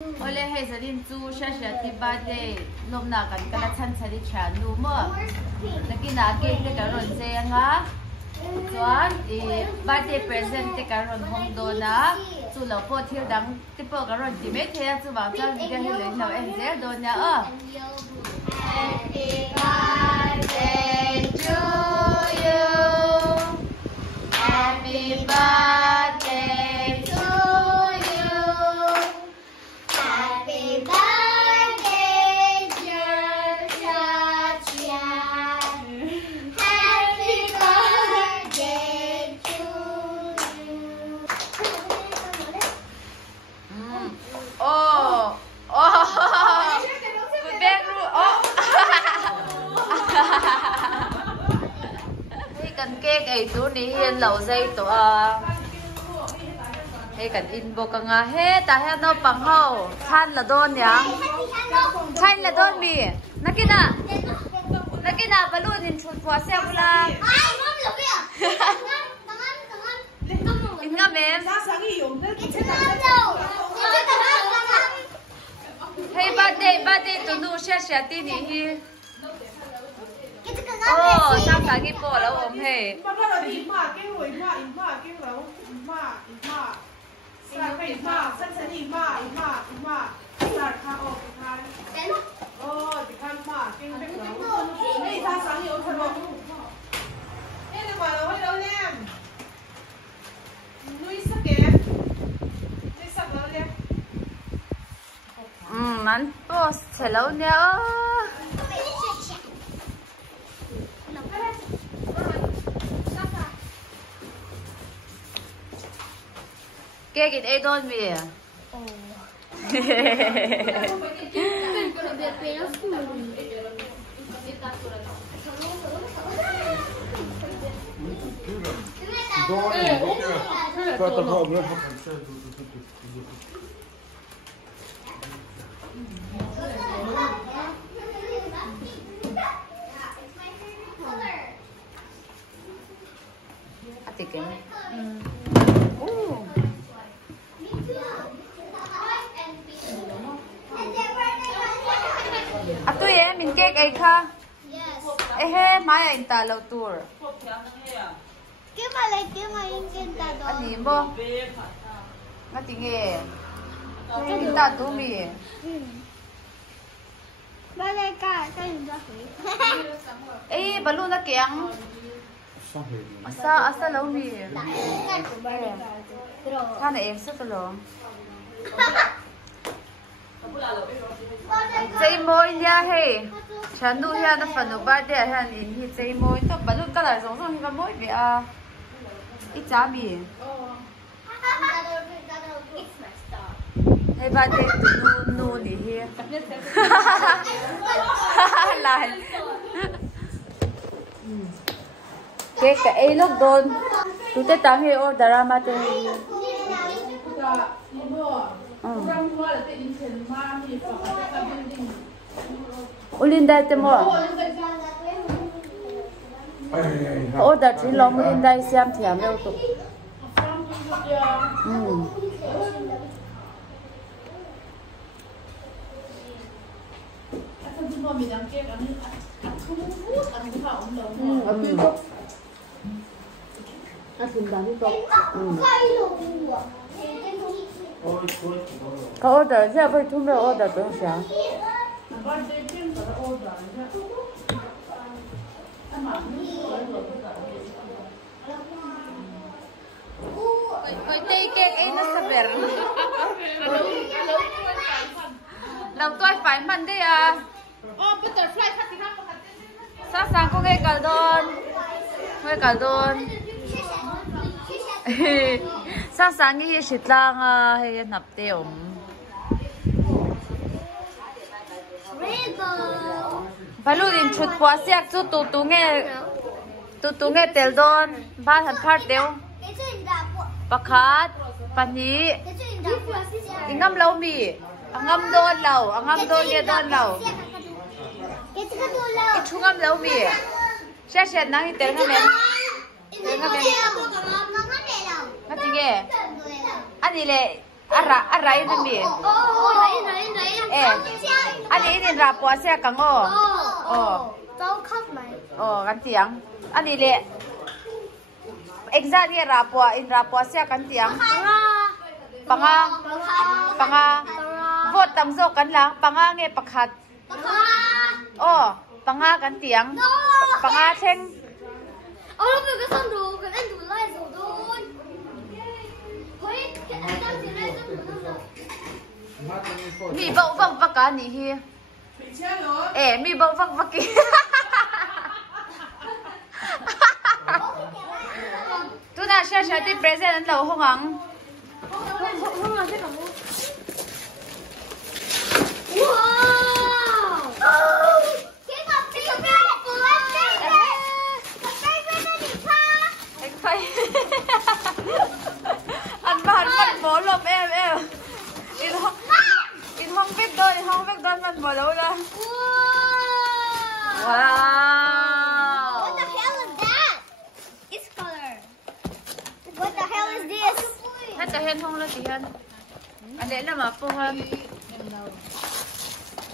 Ole hay Zanin chu shasha ti birthday lom na kan kala than sari chan nu mo nakina ke te karon se nga chuan birthday present te karon hong do na chu lo po thil dang ti po karon ti me the chu ba chang ga hi le no en ze do na Happy birthday to you. Happy birthday to you. Happy birthday, dear Chacha. Happy birthday to you. Oh. Good bang ru. Oh. Hey cần cake ấy tú ní hiền lẩu dây tổ hey cần inbox ka nga he ta he no pang ho chan la don ya chan la don mi nakina balloon in chut phwa se bula ai mom lo ya inga mem hey birthday tu nu share ti ni hi oh sang sáng đi bộ là ôm hè anh post hello nha Kek in Edon mi. Atikin. Ato ye min cake ai kha. Ehe mai anh ta lâu tour. Kiếm mà in ta đó. Anh nhìn bo. Ngắt tiếng nghe. Mình ta tu mi. Ba đây cả cái gì đó. Ê balloon na kiang. Asa lâu mi. Tha na em sa lo. Chơi môi nha he, chán đủ nha nó phần được ba đẻ ha nhìn thì chơi môi thôi bắn luôn cả lại giống giống như cái môi vậy à, ít giá bì, hay ba đẻ tụi nu đi he, lại, cái ấy lúc đồn, tụi tết tám he order ra mà tụi Ulinday temo. Order chỉ lo Ulinday xem thiam đâu tụ. Có order chứ phải chúng tôi order tưởng sao? Ôi tây cake ấy nó sắp bể. Lòng tôi phải mặn đi à. Sáng sáng có nghe cả đòn. Sáng sáng nghe xịt lang hay nạp tiêu. Phải luôn in chụt quá siết chút tụ nghe tel đòn ba thằng phát đều. Pakat, pani, ingam lau mi, angam don lau, angam don ye don lau. Ichungam lau mi, saya nang itel ngamen. Ngamen. Ngatige, ani le อะไรนั่นดิอันนี้นี่ราปัวเสียกังโอ้กันเตียงอันนี้เลยexactly rapwa in rapwa sia kan tiang panga vote tamzo kan lang panga nge pakhat oh panga kan tiang panga theng mi bau vak vaka ni hi mi bau vak vaki tu na share ti present lo hong ang anh bắt bố lộp em in hong vết đôi mình bỏ đâu ra wow What the hell is that? It's color. What the hell is this? hết cả hen không là gì hen anh đấy là mà phô hơn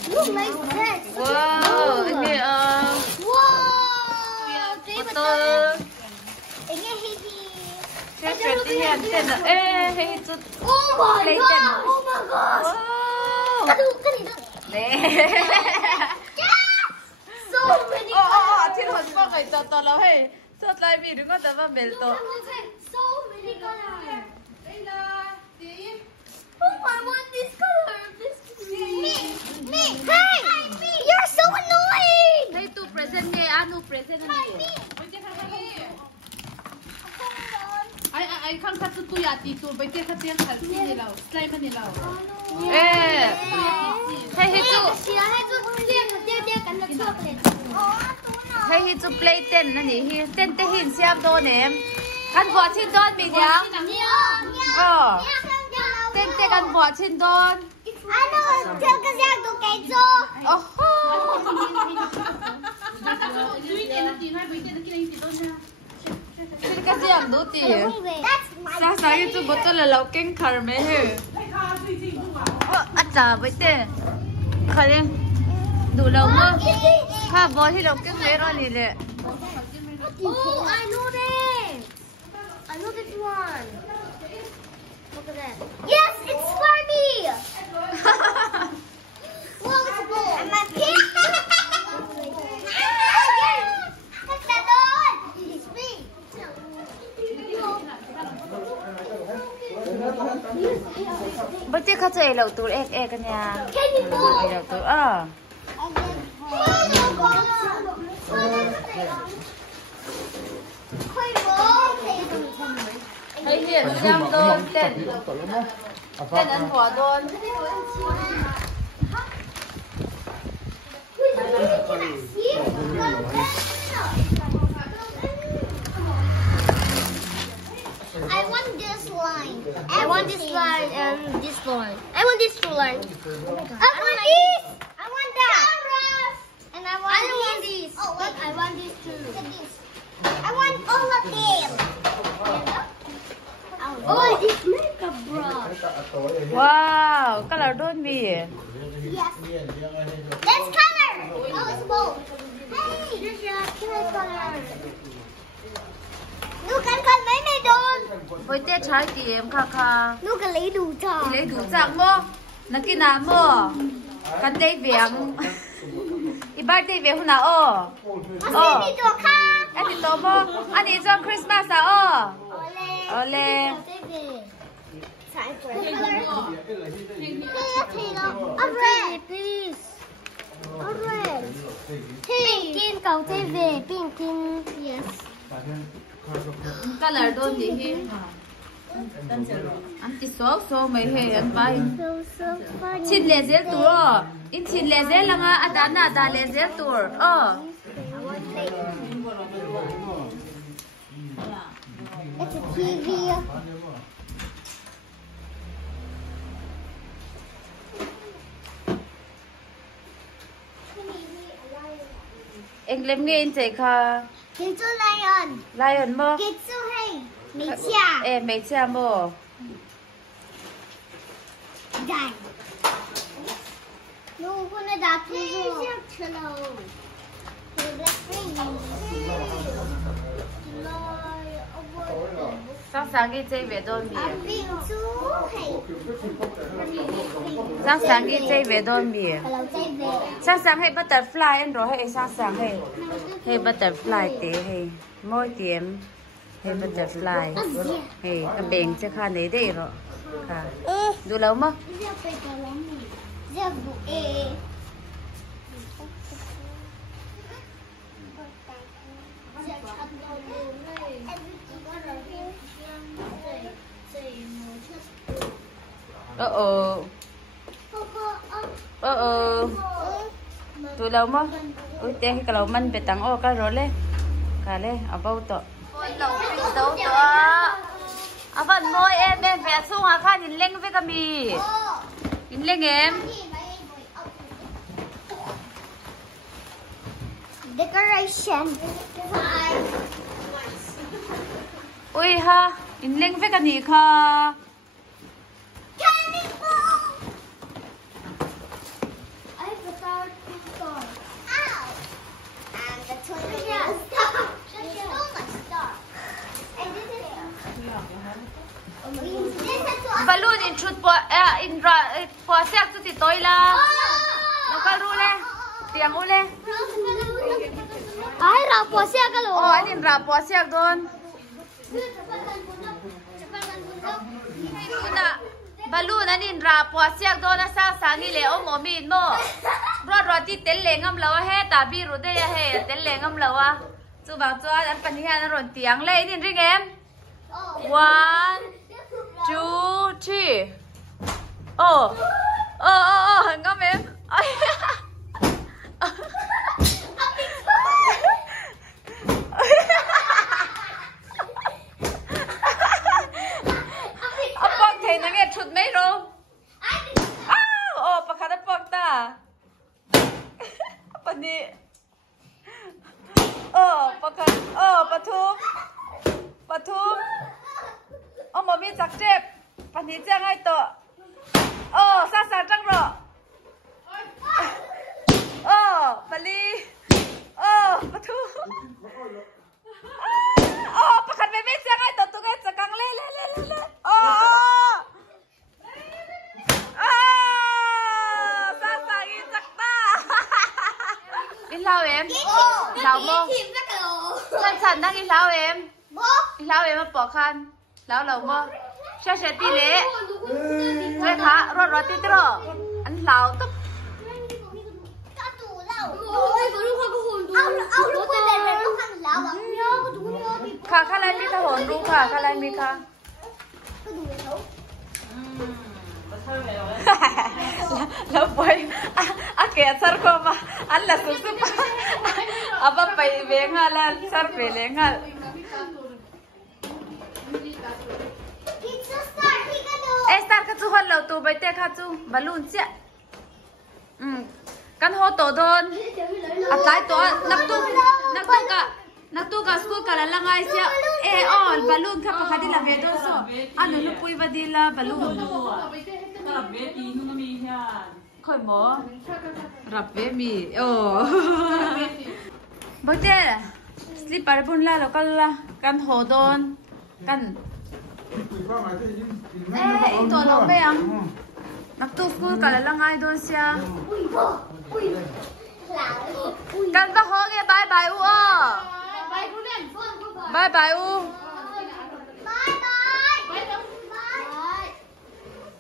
Look like this. wow anh đi Wow. Thế chuyện đi hen tên là hay chút Oh my lấy god. tên Oh my god. wow nè So many. thiên hồn phong ngày to là hay sao lại bị đừng có tao vào bể to So many colors. Oh, I want this color. Me. Hey, you're so annoying. thấy tu present nghe anu present anh đi ai khang khát tu ya ti tu bai te khat yang khal ni lao slime ni lao hay chú play tên này hi tên tên hình xem đôi nè ăn vỏ trên đòn mình nhá tên tên ăn vỏ trên đòn Ano, theo cái dạng của cái rô. tên cái gì ăn đủ tiền sao sao cái chú bớt là lâu kinh khờ mấy hả ăn chả với tên khờ đi đủ lâu mà ha vỏ thì lâu kinh mấy rồi nè Oh, I know this. I know this one. Look at that. Yes, it's Barbie. Whoa, it's blue. I'm a kid. That's that one. It's me. bớt tiếc khát chơi lâu tụi em cái nhà Can you go? lâu tụi hay hiện xem đôn tên ăn vỏ đôn I want this line. I want this line and this line. I want this two line. I want this. I want that. And I want these. Oh, wait. I want these too. I want all of them. Oh, it's makeup brush. wow color đôn bì Yes. That's color. Oh, it's both. Hey, there's a killer color. Nu cần mấy mày đôn. với tiếc trái tìm kha kha Nu cần lấy đủ trò. lấy đủ dạng mô nó kia nào mô căn đây viếng ibar đây viếng nào Anh đi đồ kha. em đi tổ mô anh đi cho Christmas à ole Red, please. Red. Pinkin cầu tay về, pinkin. Yes. color đôn gì hi anh chỉ số mấy hệ anh bay So funny. chín lẻ dễ tour in chín lẻ dễ là ngã ada lẻ dễ tour It's a TV. anh làm nghe in chạy kha It's a lion. lion mô It's a hey. Mấy cha. mấy cha mô No, gonna that too. sáng sáng cái chơi về đôi mì sáng sáng cái chơi về đôi mì sáng sáng hay butterfly anh rồi hay sáng sáng hay butterfly té hay môi tiệm hay butterfly hay cái bèn cho khá này đây rồi cả đủ lâu mà tụi lâu mà ui tên cái lâu mình bị tăng ô cái rồi lên cả lên ở bao tọ lâu bị đâu tọ à vẫn môi em vẽ xuống à khai nhìn lên với cái mì nhìn lên em decoration ui ha nhìn lên với cái gì kha balloon in chut po in ra po sak tu ti toy la lo ka ru le tiang u le ai ra po sia ka lo oh in ra po sak don kuna balloon an in ra po sak don na sa sa ni le o mo mi no ro ti tel le ngam lo he ta bi ru de ya he tel le ngam lo wa chu ba chu an pan hi an ron tiang le in ring em 1 2 3 hình ngắm em bọc thầy nó nghe chụt mấy rồi bọc khá bọc ta bọc đi bọc khá bọc thum mà biết chắc chếp bạn thấy chưa ngay tọ xa xa trăng rồi bà ly bà thu bà khăn biết chưa ngay tọ tụi ngay sẽ căng lên xa xa ghi chắc ta đi lao em lao mông chân chân đang đi lao em mà bỏ khăn lão lâu mà xe xe tí lệ rồi khá rồi tí tí rồi anh lão tức khá lại mi ta hồn ru khá lại mi khá lão bơi kẹt sar ko mà anh là sụp apa bay về nga là sar về lệ nga Star ka chu hol lo tu bai te kha chu balloon che kan ho to don atlai to nak tu ka school ka la langai sia all balloon kha pa khadi la ve do so anu lu pui va dila balloon rap ve ti nu na mi hian khoi mo rap ve mi bai te slipper bun la lo kan ho don kanตัวเราไม่ยังนักตู้กูกันแล้วไงโดนเสียกันก็ฮอกบายบายอูบายบายอู